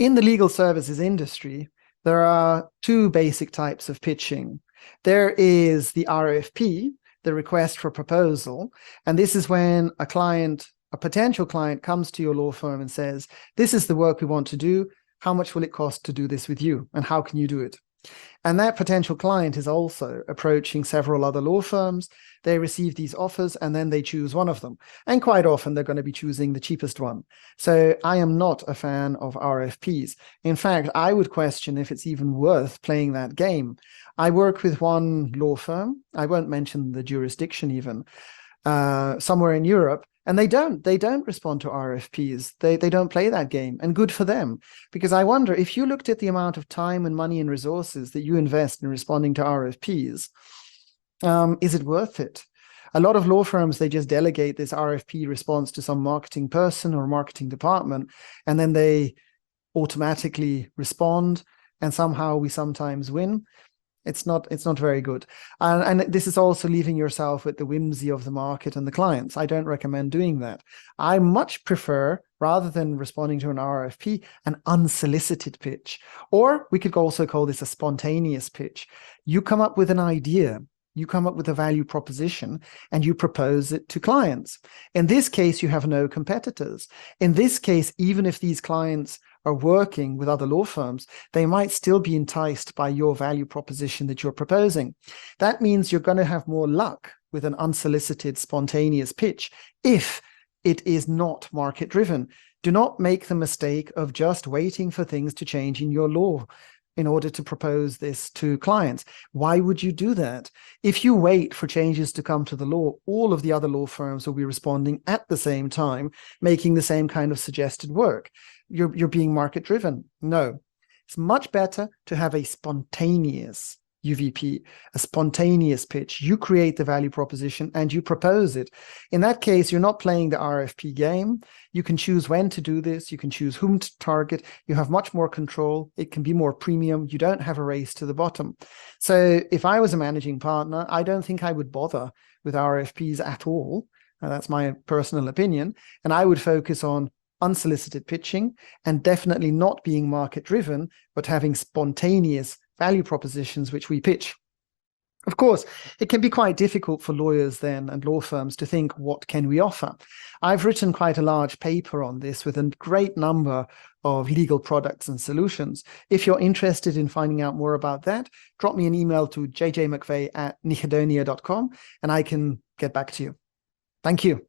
In the legal services industry, there are two basic types of pitching. There is the RFP, the request for proposal, and this is when a potential client comes to your law firm and says, this is the work we want to do. How much will it cost to do this with you? And how can you do it? And that potential client is also approaching several other law firms. They receive these offers and then they choose one of them. And quite often they're going to be choosing the cheapest one. So I am not a fan of RFPs. In fact, I would question if it's even worth playing that game. I work with one law firm, I won't mention the jurisdiction even, somewhere in Europe, and they don't respond to RFPs. They don't play that game, and good for them. Because I wonder, if you looked at the amount of time and money and resources that you invest in responding to RFPs, is it worth it? A lot of law firms, they just delegate this RFP response to some marketing person or marketing department, and then they automatically respond, and somehow we sometimes win. It's not very good. And this is also leaving yourself with the whimsy of the market and the clients. I don't recommend doing that. I much prefer, rather than responding to an RFP, an unsolicited pitch. Or we could also call this a spontaneous pitch. You come up with an idea, you come up with a value proposition, and you propose it to clients. In this case, you have no competitors. In this case, even if these clients are working with other law firms, they might still be enticed by your value proposition that you're proposing. That means you're going to have more luck with an unsolicited, spontaneous pitch if it is not market driven. Do not make the mistake of just waiting for things to change in your law in order to propose this to clients. Why would you do that? If you wait for changes to come to the law, all of the other law firms will be responding at the same time, making the same kind of suggested work. You're being market driven. No, it's much better to have a spontaneous UVP, a spontaneous pitch. You create the value proposition and you propose it. In that case, you're not playing the RFP game. You can choose when to do this. You can choose whom to target. You have much more control. It can be more premium. You don't have a race to the bottom. So if I was a managing partner, I don't think I would bother with RFPs at all. That's my personal opinion. And I would focus on unsolicited pitching and definitely not being market driven, but having spontaneous value propositions which we pitch. Of course, it can be quite difficult for lawyers then and law firms to think, what can we offer? I've written quite a large paper on this with a great number of legal products and solutions. If you're interested in finding out more about that, drop me an email to jjmcveigh@nichedonia.com and I can get back to you. Thank you.